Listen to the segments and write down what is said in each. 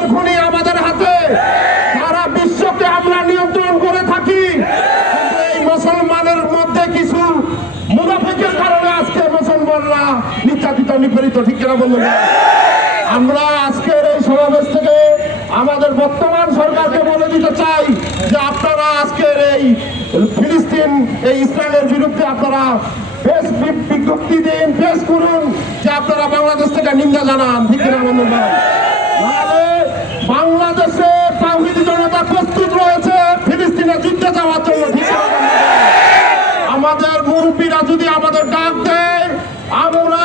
মুসলমানের খুনি আমাদের হাতে। সারা বিশ্বকে আমরা নিয়ন্ত্রণ করে থাকি। এই মুসলমানের মধ্যে কিছু মুনাফিকের কারণে আজকে মুসলমানরা নির্যাতিত, নিপীড়িত, ঠিক কিনা বলুন? আমরা আজকের এই সমাবেশ থেকে আমাদের বর্তমান সরকারকে বলে দিতে চাই যে আপনারা আজকের এই ফিলিস্তিন, এই ইসরায়েলের বিরুদ্ধে আপনারা বেশ বিজ্ঞপ্তি দিন পেশ করুন যে আপনারা বাংলাদেশ থেকে নিন্দা জানান, ঠিক কিনা বন্ধুগণ নাহলে বাংলাদেশে তাওহিদি জনতা প্রস্তুত রয়েছে ফিলিস্তিনে যুদ্ধে যাওয়ার জন্য ঠিক কিনা বন্ধুগণ? আমাদের যদি আমাদের ডাক দেয়, আমরা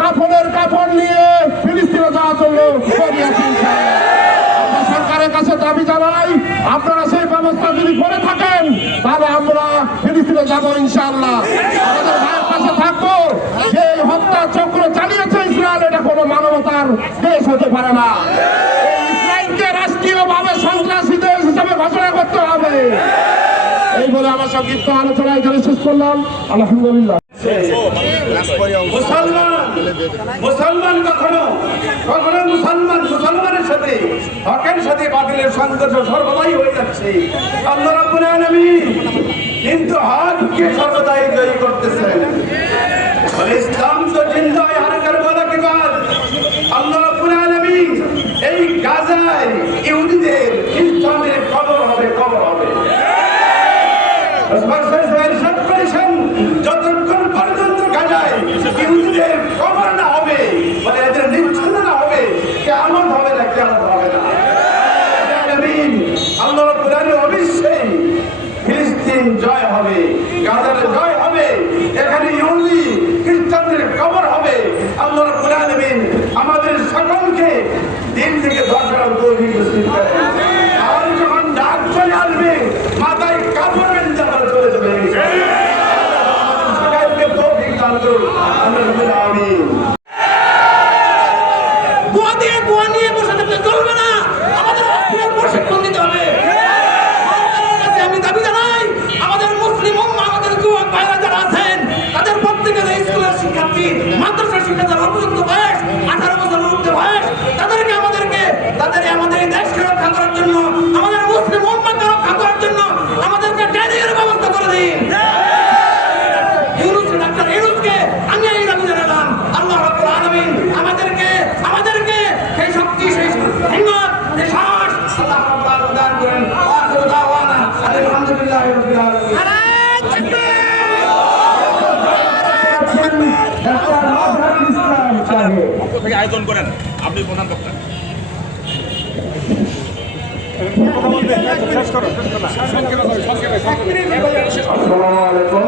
কাপড়ের কাপড় নিয়ে ফিলিস্তিনে যাওয়ার জন্য সরকারের কাছে দাবি জানাই, আপনারা সেই ব্যবস্থা যদি করে থাকেন, তাহলে আমরা ফিলিস্তিনে যাব ইনশাআল্লাহ। আমাদের ভাইয়ের পাশে থাকব যে হত্যা চক্র চালিয়েছে ইসরায়েল, এটা কোনো মানবতার দেশ হতে পারে না। ইসরায়েলকে রাষ্ট্রীয়ভাবে সন্ত্রাসী দেশ হিসেবে ঘোষণা করতে হবে এই বলে আমার সংক্ষিপ্ত আলোচনা এখানে শেষ করলাম। আলহামদুলিল্লাহ। কিন্তু হককে সর্বদাই জয়ী করতেছেন। ইসলাম তো জিন্দায় আর কারবালা কি আল্লাহ রাব্বুল এই গাজায় ইহুদিদের, খ্রিস্টানদের কবর হবে কবর হবে করেছেন, যতক্ষণ পর্যন্ত গাজায় ইহুদিদের কবর না হবে, মানে এদের নিচ্ছন্ন না হবে, কিয়ামত হবে না, কেমন হবে না। আল্লাহ আলামিন অবশ্যই ফিলিস্তিন জয় হবে গাজার জয় হবে এখানে ইহুদি খ্রিস্টানদের কবর হবে আল্লাহ রাব্বুল আলামিন আমাদের সকলকে দিন থেকে দোয়া করার তৌফিক নসিব করেন আর যখন ডাক চলে আসবে মাথায় কাপড় বেঁধে আমরা চলে যাবে আমাদের সকলকে তৌফিক দান করুন আল্লাহ রাব্বুল আলামিন বুয়া দিয়ে বুয়া নিয়ে বসে থাকলে চলবে না আমাদের অস্ত্রের প্রশিক্ষণ দিতে হবে সরকারের কাছে আমি দাবি জানাই আমাদের মুসলিম উম্মা, আমাদের যুবক ভাইরা যারা আছেন তাদের প্রত্যেকের এই স্কুলের শিক্ষার্থী মাদ্রাসার শিক্ষার্থী উপযুক্ত বয়স আঠারো বছর ঊর্ধ্বে বয়স তাদেরকে আমাদেরকে তাদের আমাদের এই দেশকে রক্ষা করার জন্য আমাদের মুসলিম উম্মাকে রক্ষা করার জন্য ট্রেনিংয়ের ব্যবস্থা করে দিন। ইউনুস ডাক্তার ইউনুসকে আমি এই দাবি জানালাম আল্লাহ রাব্বুল আলামিন আমাদেরকে আমাদেরকে সেই শক্তি সেই হিম্মত সেই সাহস আল্লাহ রাব্বুল আলামিন দান করেন। আখিরু দাওয়ানা আলহামদুলিল্লাহি রাব্বিল আলামিন। থেকে আয়োজন করেন আপনি প্রধান বক্তা। নেতানিয়াহুকে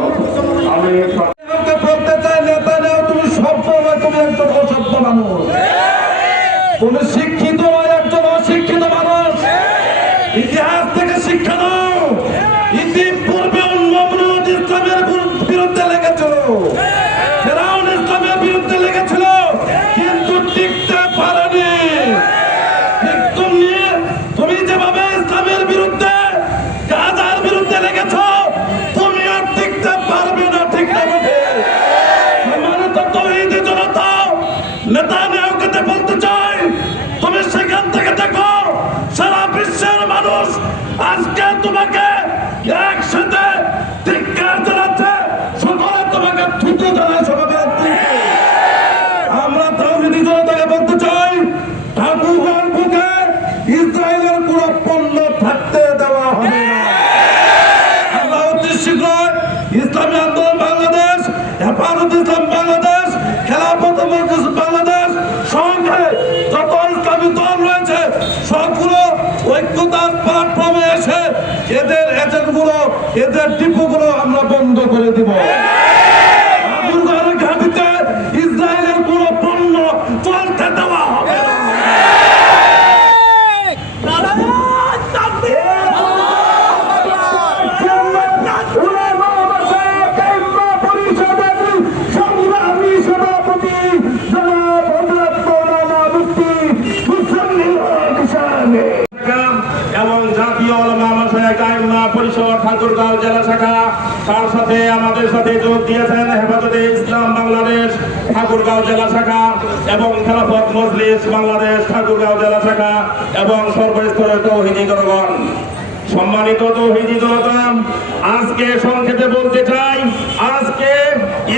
এদের ডিপোগুলো আমরা বন্ধ করে দিব ঠাকুরগাঁওয়ের ঘাটিতে ইসরায়েলের কোনো পণ্য চলতে দেওয়া হবে না এবং জাতীয় আলমা মাসায় কায়মা পরিষদ জেলা শাখা। তার সাথে আমাদের সাথে যোগ দিয়েছেন হেফাজতে ইসলাম বাংলাদেশ ঠাকুরগাঁও জেলা শাখা এবং খেলাফত মজলিস বাংলাদেশ ঠাকুরগাঁও জেলা শাখা এবং সর্বস্তরের তৌহিদি জনগণ। সম্মানিত তৌহিদি জনতা, আজকে সংক্ষেপে বলতে চাই, আজকে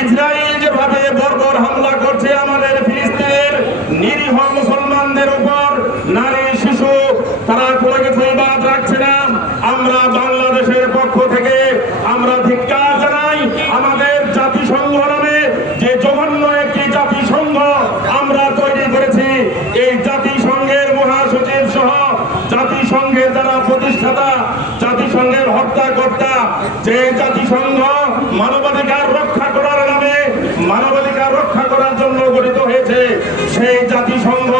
ইসরায়েল যেভাবে বর্বর হামলা করছে আমাদের ফিলিস্তিনের নিরীহ মুসলমানদের উপর নারী শিশু তারা কোনো কিছুই বাদ রাখছে না আমরা বাংলাদেশের পক্ষ থেকে আমরা ধিক্কার জানাই আমাদের জাতিসংঘ নামে যে জঘন্য একটি জাতিসংঘ আমরা তৈরি করেছি এই জাতিসংঘের মহাসচিব সহ জাতিসংঘের যারা প্রতিষ্ঠাতা জাতিসংঘের হত্যাকর্তা যে জাতিসংঘ মানবাধিকার রক্ষা করার নামে মানবাধিকার রক্ষা করার জন্য গঠিত হয়েছে সেই জাতিসংঘ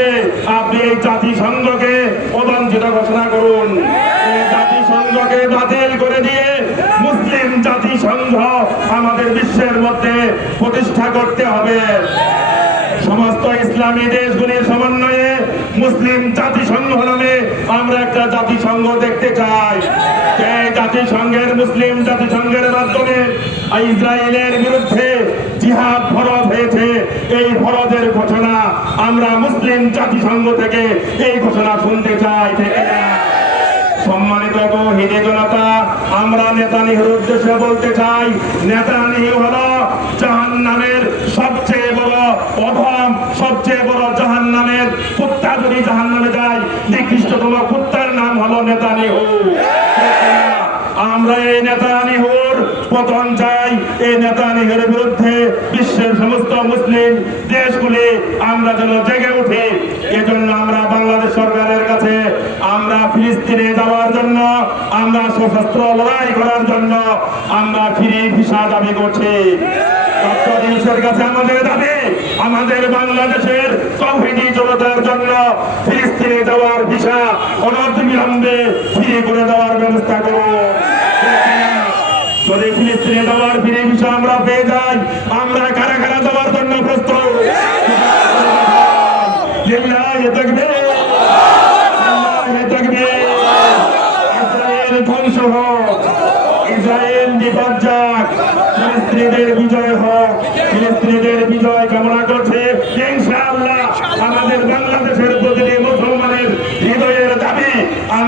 অনত আপনি এই জাতিসংঘকে অবাঞ্ছিত ঘোষণা করুন। এই জাতিসংঘকে বাতিল করে দিয়ে মুসলিম জাতিসংঘ আমাদের বিশ্বের মধ্যে প্রতিষ্ঠা করতে হবে। সমস্ত ইসলামী দেশগুলির সমন্বয়ে মুসলিম জাতিসংঘ নামে আমরা একটা জাতিসংঘ দেখতে চাই। এই জাতিসংঘের মুসলিম জাতিসংঘের মাধ্যমে ইসরায়েলের বিরুদ্ধে জিহাদ ফরজ হয়েছে। এই ফরজের ঘোষণা আমরা মুসলিম জাতিসংঘ থেকে এই ঘোষণা শুনতে চাই। সম্মানিত জনতা, আমরা নেতানিহুর উদ্দেশ্যে বলতে চাই নেতানিহু হলো জাহান নামের সবচেয়ে বড় অধম, সবচেয়ে বড় জাহান নামের কুত্তা যদি জাহান নামে যায়, নিকৃষ্টতম কুত্তার নাম হলো নেতানিহু আমরা এই নেতানিহুর পতন চাই, এই নেতানিহুর বিরুদ্ধে বিশ্বের সমস্ত মুসলিম দেশগুলি আমরা যেন জেগে উঠি, এজন্য আমরা বাংলাদেশ সরকারের কাছে, আমরা ফিলিস্তিনে যাওয়ার জন্য, আমরা সশস্ত্র লড়াই করার জন্য, আমরা ফ্রি ভিসা দাবি করছি। আমরা পেয়ে যাই আমরা কারা কারা যাওয়ার জন্য প্রস্তুত লিল্লাহি তাকবীর লিল্লাহি তাকবীর ইসরায়েল ধ্বংস হোক ইসরায়েল নিপাত যাক ফিলিস্তিনিদের বিজয় হোক ফিলিস্তিনিদের বিজয় কামনা করছে ইনশাআল্লাহ আমাদের বাংলাদেশের প্রতিটি মুসলমানের হৃদয়ের দাবি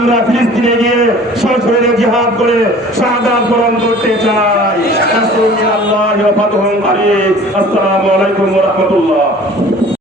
আমরা ফিলিস্তিনে গিয়ে সশরীরে জিহাদ করে শাহাদাত বরণ করতে চাই। আসসালামু আলাইকুম ওয়া রাহমাতুল্লাহ।